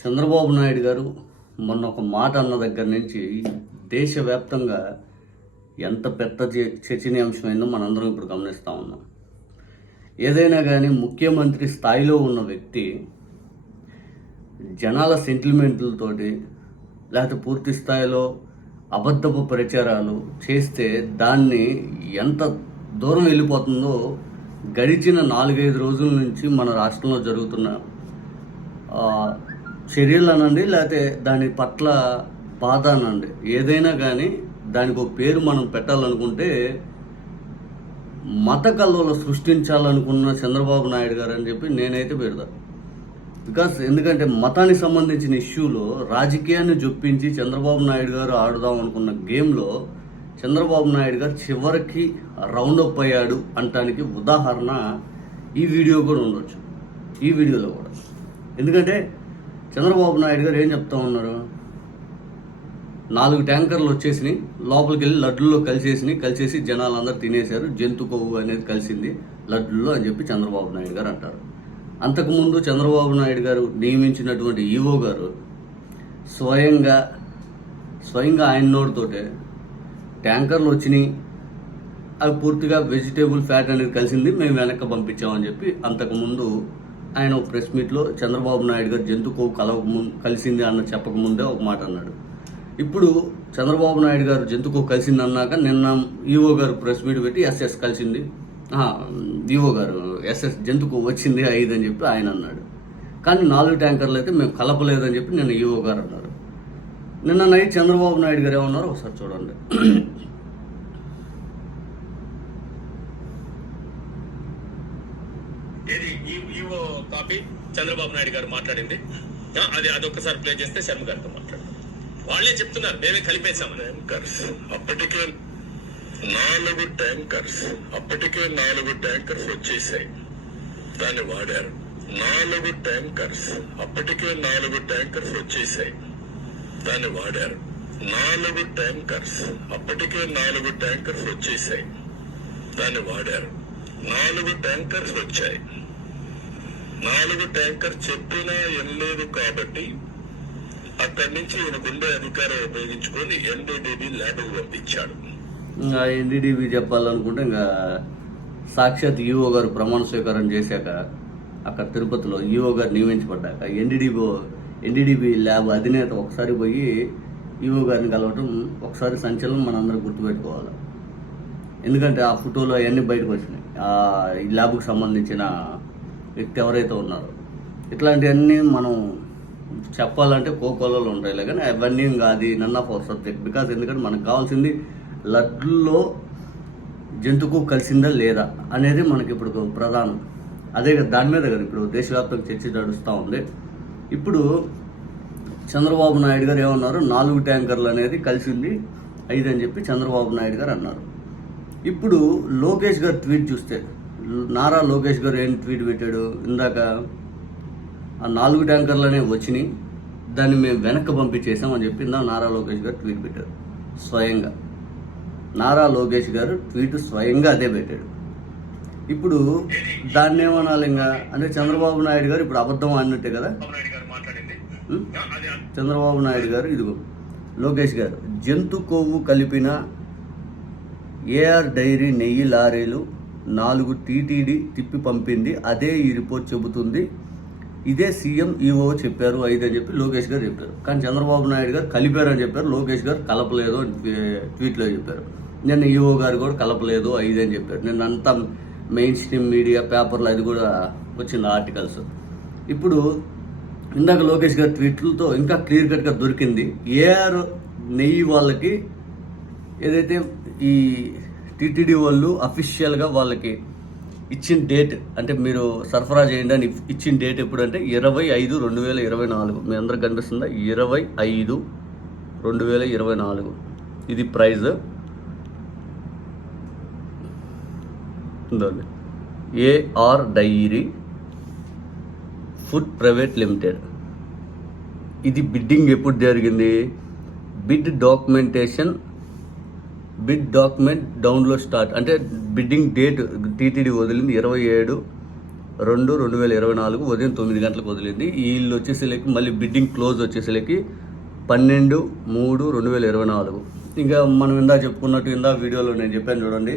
చంద్రబాబు నాయుడు గారు మొన్న ఒక మాట అన్న దగ్గర నుంచి దేశవ్యాప్తంగా ఎంత పెద్ద చర్చనీయాంశమైందో మనందరం ఇప్పుడు గమనిస్తూ ఉన్నాం. ఏదైనా కానీ ముఖ్యమంత్రి స్థాయిలో ఉన్న వ్యక్తి జనాల సెంటిమెంట్లతోటి లేకపోతే పూర్తి స్థాయిలో అబద్ధపు ప్రచారాలు చేస్తే దాన్ని ఎంత దూరం వెళ్ళిపోతుందో గడిచిన నాలుగైదు రోజుల నుంచి మన రాష్ట్రంలో జరుగుతున్న చర్యలు అనండి లేకపోతే దాని పట్ల బాధ అనండి ఏదైనా కానీ దానికి ఒక పేరు మనం పెట్టాలనుకుంటే మత కల్లోలు సృష్టించాలనుకున్న చంద్రబాబు నాయుడు గారు అని చెప్పి నేనైతే పెడతా. బికాస్ ఎందుకంటే మతానికి సంబంధించిన ఇష్యూలో రాజకీయాన్ని జొప్పించి చంద్రబాబు నాయుడు గారు ఆడుదాం అనుకున్న గేమ్లో చంద్రబాబు నాయుడు గారు చివరికి రౌండ్ అప్ అయ్యాడు అంటానికి ఉదాహరణ ఈ వీడియో కూడా ఉండొచ్చు. ఈ వీడియోలో కూడా. ఎందుకంటే చంద్రబాబు నాయుడు గారు ఏం చెప్తా ఉన్నారు? నాలుగు ట్యాంకర్లు వచ్చేసినాయి లోపలికి వెళ్ళి లడ్డుల్లో కలిసేసినాయి కలిసేసి జనాలందరూ తినేశారు జంతు కొవ్వు అనేది కలిసింది లడ్డుల్లో అని చెప్పి చంద్రబాబు నాయుడు గారు అంటారు. అంతకుముందు చంద్రబాబు నాయుడు గారు నియమించినటువంటి ఈవో గారు స్వయంగా స్వయంగా ఆయన నోటితోటే ట్యాంకర్లు వచ్చినాయి అవి పూర్తిగా వెజిటేబుల్ ఫ్యాట్ అనేది కలిసింది మేము వెనక్కి పంపించామని చెప్పి అంతకుముందు ఆయన ఒక ప్రెస్ మీట్లో చంద్రబాబు నాయుడు గారు జంతుకు కలవక ముందు కలిసింది అన్న చెప్పకముందే ఒక మాట అన్నాడు. ఇప్పుడు చంద్రబాబు నాయుడు గారు జంతుకో కలిసింది అన్నాక నిన్న ఈవో గారు ప్రెస్ మీట్ పెట్టి ఎస్ఎస్ కలిసింది. ఈవో గారు ఎస్ఎస్ జంతుకు వచ్చింది ఐదు అని చెప్పి ఆయన అన్నాడు. కానీ నాలుగు ట్యాంకర్లు అయితే మేము కలపలేదని చెప్పి నిన్న ఈవో గారు అన్నారు. నిన్న నైట్ చంద్రబాబు నాయుడు గారు ఏమన్నారో ఒకసారి చూడండి. ఏది? ఈవో కాపీ చంద్రబాబు నాయుడు గారు మాట్లాడింది. అది అదొక్కసారి ప్లే చేస్తే శర్మ గారితో మాట్లాడు వాళ్ళే చెప్తున్నారు మేమే కలిపేశామని. యాంకర్స్ అప్పటికే నాలుగు ట్యాంకర్స్ అప్పటికే నాలుగు ట్యాంకర్స్ వచ్చేసాయి. దాన్ని వాడారు. నాలుగు ట్యాంకర్స్ అప్పటికే నాలుగు ట్యాంకర్స్ వచ్చేసాయి. దాన్ని వాడారు. నాలుగు ట్యాంకర్స్ అప్పటికే నాలుగు ట్యాంకర్స్ వచ్చేసాయి. దాన్ని వాడారు. నాలుగు ట్యాంకర్స్ వచ్చాయి. నాలుగు ట్యాంకర్ చెప్పినా ఎనలేదు కాబట్టి అక్కడి నుంచి ఈయనకుండే అధికారం ఉపయోగించుకొని ఎన్డీడీబీ ల్యాబ్ పంపించాడు. ఇంకా ఎన్డీడీబీ చెప్పాలనుకుంటే ఇంకా సాక్షాత్ ఈఓ గారు ప్రమాణ స్వీకారం చేశాక అక్కడ తిరుపతిలో ఈఓ గారు నియమించబడ్డాక ఎన్డీడీబీ ఎన్డీడీబీ ల్యాబ్ అధినేత ఒకసారి పోయి ఈఓ గారిని కలవటం ఒకసారి సంచలనం మనందరం గుర్తుపెట్టుకోవాలి. ఎందుకంటే ఆ ఫోటోలో అవన్నీ బయటకు వచ్చినాయి. ఈ ల్యాబ్కి సంబంధించిన వ్యక్తి ఎవరైతే ఉన్నారో. ఇట్లాంటివన్నీ మనం చెప్పాలంటే కోకోలలో ఉంటాయి కానీ అవన్నీ కాదు అది none of our subject because ఎందుకంటే మనకు కావాల్సింది లడ్డులో జంతుకు కలిసిందా లేదా అనేది మనకి ఇప్పుడు ప్రధానం. అదే దాని మీద కదా ఇప్పుడు దేశవ్యాప్తంగా చర్చ నడుస్తూ ఉంది. ఇప్పుడు చంద్రబాబు నాయుడు గారు ఏమన్నారు? నాలుగు ట్యాంకర్లు అనేది కలిసింది ఐదు అని చెప్పి చంద్రబాబు నాయుడు గారు అన్నారు. ఇప్పుడు లోకేష్ గారు ట్వీట్ చూస్తే నారా లోకేష్ గారు ఏం ట్వీట్ పెట్టాడు? ఇందాక ఆ నాలుగు ట్యాంకర్లనే వచ్చినాయి దాన్ని మేము వెనక్కి పంపించేసాం అని చెప్పి ఇందా నారా లోకేష్ గారు ట్వీట్ పెట్టారు స్వయంగా. నారా లోకేష్ గారు ట్వీట్ స్వయంగా అదే పెట్టాడు. ఇప్పుడు దాన్ని ఏమనాలి ఇంకా? అంటే చంద్రబాబు నాయుడు గారు ఇప్పుడు అబద్ధం అన్నట్టే కదా? చంద్రబాబు నాయుడు గారు ఇదిగో లోకేష్ గారు జంతు కొవ్వు కలిపిన ఏఆర్ డైరీ నెయ్యి లారీలు నాలుగు టీటీడీ తిప్పి పంపింది. అదే ఈ రిపోర్ట్ చెబుతుంది. ఇదే సీఎం ఈఓ చెప్పారు. అయితే అని చెప్పి లోకేష్ గారు చెప్పారు. కానీ చంద్రబాబు నాయుడు గారు కలిపారు అని చెప్పారు. లోకేష్ గారు కలపలేదు అని ట్వీట్లో చెప్పారు. నిన్న ఈఓ గారు కూడా కలపలేదు ఐదు అని చెప్పారు. నిన్న అంతా మెయిన్ స్ట్రీమ్ మీడియా పేపర్లో అది కూడా వచ్చింది ఆర్టికల్స్. ఇప్పుడు ఇందాక లోకేష్ గారి ట్వీట్లతో ఇంకా క్లియర్ కట్గా దొరికింది. ఏఆర్ నెయ్యి వాళ్ళకి ఏదైతే ఈ టీటీడీ వాళ్ళు అఫీషియల్గా వాళ్ళకి ఇచ్చిన డేట్ అంటే మీరు సరఫరా చేయండి అని ఇచ్చిన డేట్ ఎప్పుడంటే ఇరవై ఐదు రెండు వేల ఇరవై నాలుగు. మీ అందరికి కనిపిస్తుందా? ఇరవై ఐదు రెండు వేల ఇరవై నాలుగు. ఇది ప్రైజ్ ఉందండి AR dairy food private limited ఇది బిడ్డింగ్ ఎప్పుడు జరిగింది? Bid documentation bid document download start. అంటే బిడ్డింగ్ డేట్ టీటీడీ వదిలింది ఇరవై ఏడు రెండు రెండు వేల ఇరవై నాలుగు ఉదయం తొమ్మిది గంటలకు వదిలింది. వీళ్ళు వచ్చేసరికి మళ్ళీ బిడ్డింగ్ క్లోజ్ వచ్చేసరికి పన్నెండు మూడు రెండు వేల ఇరవై నాలుగు. ఇంకా మనం ఇందా చెప్పుకున్నట్టు ఇందా వీడియోలో నేను చెప్పాను చూడండి.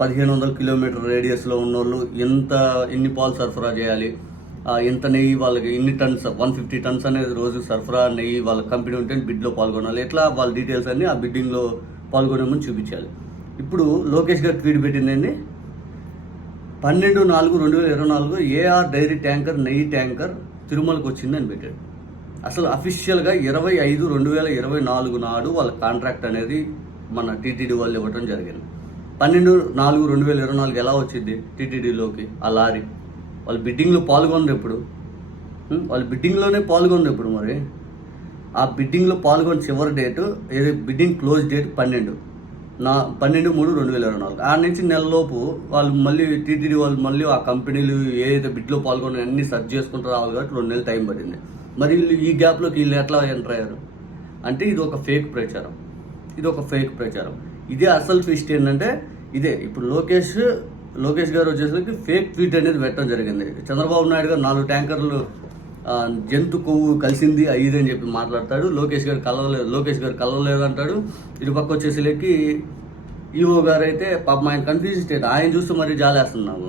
పదిహేను వందల కిలోమీటర్ రేడియస్లో ఉన్న వాళ్ళు ఎంత ఎన్ని పాలు సరఫరా చేయాలి? ఎంత నెయ్యి వాళ్ళకి ఎన్ని టన్స్ వన్ ఫిఫ్టీ టన్స్ అనేది రోజు సరఫరా నెయ్యి వాళ్ళ కంపెనీ ఉంటే బిడ్లో పాల్గొనాలి. ఎట్లా వాళ్ళ డీటెయిల్స్ అన్ని ఆ బిడ్డింగ్లో పాల్గొనమని చూపించాలి. ఇప్పుడు లోకేష్ గారు ట్వీట్ పెట్టిందండి పన్నెండు నాలుగు రెండు వేల ఇరవై నాలుగు ఏఆర్ డైరీ ట్యాంకర్ నెయ్యి ట్యాంకర్ తిరుమలకు వచ్చిందని పెట్టాడు. అసలు అఫీషియల్గా ఇరవై ఐదు రెండు వేల ఇరవై నాలుగు నాడు వాళ్ళ కాంట్రాక్ట్ అనేది మన టీటీడీ వాళ్ళు ఇవ్వడం జరిగింది. పన్నెండు నాలుగు రెండు వేల ఇరవై నాలుగు ఎలా వచ్చింది టీటీడీలోకి? ఆ లారీ. వాళ్ళు బిడ్డింగ్లో పాల్గొనరు ఎప్పుడు? వాళ్ళు బిడ్డింగ్లోనే పాల్గొనరు మరి? ఆ బిడ్డింగ్లో పాల్గొన్న చివరి డేటు ఏది బిడ్డింగ్ క్లోజ్ డేట్ పన్నెండు. నా పన్నెండు మూడు రెండు వేల ఇరవై నాలుగు. ఆ నుంచి నెలలోపు వాళ్ళు మళ్ళీ టీటీడీ వాళ్ళు మళ్ళీ ఆ కంపెనీలు ఏదైతే బిడ్లో పాల్గొని అన్ని సర్చ్ చేసుకుంటూ రావాలి కాబట్టి రెండు నెలలు టైం పడింది మరి వీళ్ళు ఈ గ్యాప్లోకి వీళ్ళు ఎట్లా ఎంటర్ అయ్యారు? అంటే ఇది ఒక ఫేక్ ప్రచారం. ఇది ఒక ఫేక్ ప్రచారం. ఇదే అసలు ట్విస్ట్ ఏంటంటే ఇదే ఇప్పుడు లోకేష్ లోకేష్ గారు వచ్చేసరికి ఫేక్ ట్వీట్ అనేది పెట్టడం జరిగింది. చంద్రబాబు నాయుడు గారు నాలుగు ట్యాంకర్లు జంతు కొవ్వు కలిసింది అయ్యిది అని చెప్పి మాట్లాడతాడు. లోకేష్ గారు కలవలేదు లోకేష్ గారు కలవలేదు అంటాడు ఇటుపక్క పక్క లెక్కి ఈఓ గారు అయితే పాపం ఆయన కన్ఫ్యూజ్ స్టేట్ ఆయన చూస్తే మరీ జాలేస్తున్నాము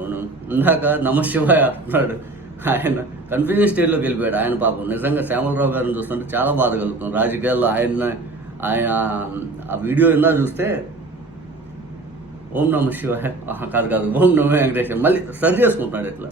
ఇందాక నమశివాయ అంటున్నాడు ఆయన కన్ఫ్యూజన్ స్టేట్లోకి వెళ్ళిపోయాడు ఆయన పాపం. నిజంగా శ్యామలరావు గారిని చూస్తుంటే చాలా బాధ కలుగుతుంది. రాజకీయాల్లో ఆయన ఆయన ఆ వీడియో ఇందా చూస్తే ఓం నమ శివాయ. కాదు కాదు. ఓం నమ వెంకటేశ్వర మళ్ళీ సరి చేసుకుంటున్నాడు ఇట్లా.